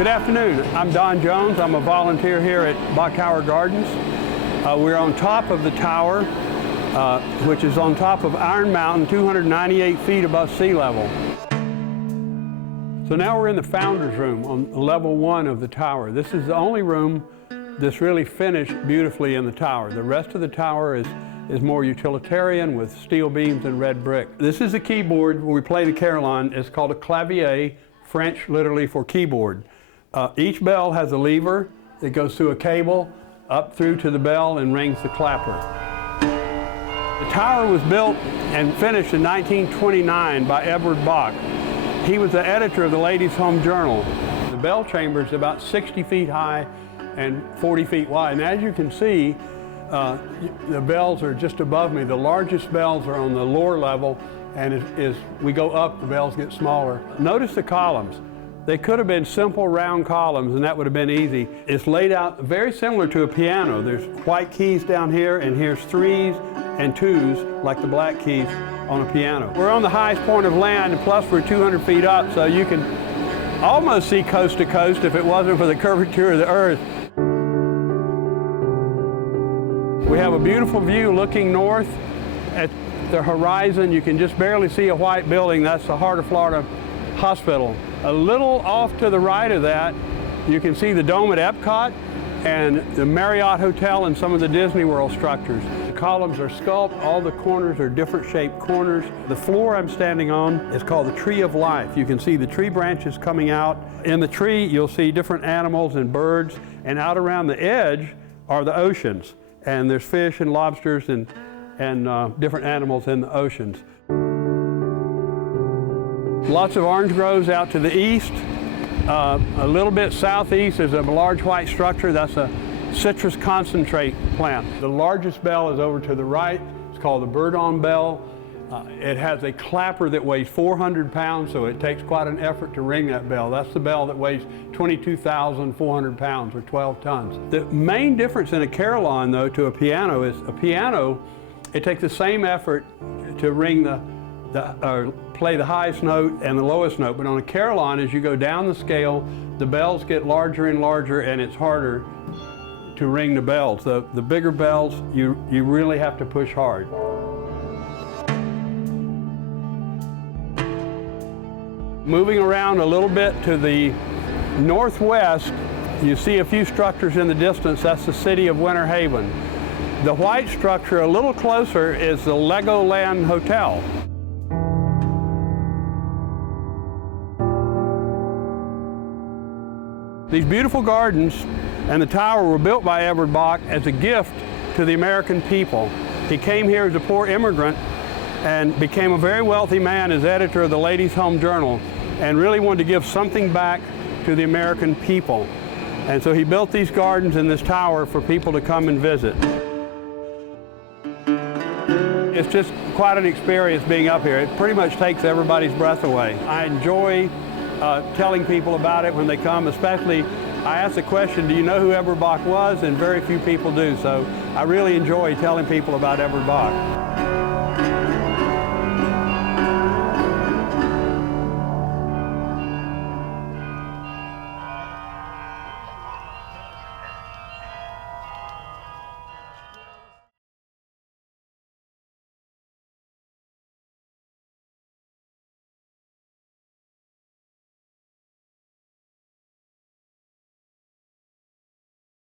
Good afternoon. I'm Don Jones. I'm a volunteer here at Bok Tower Gardens. We're on top of the tower, which is on top of Iron Mountain, 298 feet above sea level. So now we're in the founder's room on level 1 of the tower. This is the only room that's really finished beautifully in the tower. The rest of the tower is more utilitarian with steel beams and red brick. This is a keyboard where we play the carillon. It's called a clavier, French literally for keyboard. Each bell has a lever that goes through a cable up through to the bell and rings the clapper. The tower was built and finished in 1929 by Edward Bok. He was the editor of the Ladies' Home Journal. The bell chamber is about 60 feet high and 40 feet wide. And as you can see, the bells are just above me. The largest bells are on the lower level, and as we go up, the bells get smaller. Notice the columns. They could have been simple round columns, and that would have been easy. It's laid out very similar to a piano. There's white keys down here, and here's 3s and 2s, like the black keys on a piano. We're on the highest point of land, and plus we're 200 feet up, so you can almost see coast to coast if it wasn't for the curvature of the earth. We have a beautiful view looking north at the horizon. You can just barely see a white building. That's the Heart of Florida Hospital. A little off to the right of that, you can see the dome at Epcot and the Marriott Hotel and some of the Disney World structures. The columns are sculpted. All the corners are different shaped corners. The floor I'm standing on is called the Tree of Life. You can see the tree branches coming out. In the tree, you'll see different animals and birds, and out around the edge are the oceans. And there's fish and lobsters and different animals in the oceans. Lots of orange groves out to the east. A little bit southeast there's a large white structure. That's a citrus concentrate plant. The largest bell is over to the right. It's called the Bourdon bell. It has a clapper that weighs 400 pounds, so it takes quite an effort to ring that bell. That's the bell that weighs 22,400 pounds, or 12 tons. The main difference in a carillon, though, to a piano is a piano, it takes the same effort to ring play the highest note and the lowest note. But on a carillon, as you go down the scale, the bells get larger and larger, and it's harder to ring the bells. The bigger bells, you really have to push hard. Moving around a little bit to the northwest, you see a few structures in the distance. That's the city of Winter Haven. The white structure a little closer is the Legoland Hotel. These beautiful gardens and the tower were built by Edward Bok as a gift to the American people. He came here as a poor immigrant and became a very wealthy man as editor of the Ladies' Home Journal, and really wanted to give something back to the American people. And so he built these gardens and this tower for people to come and visit. It's just quite an experience being up here. It pretty much takes everybody's breath away. I enjoy telling people about it when they come, especially I ask the question, do you know who Edward Bok was? And very few people do, so I really enjoy telling people about Edward Bok.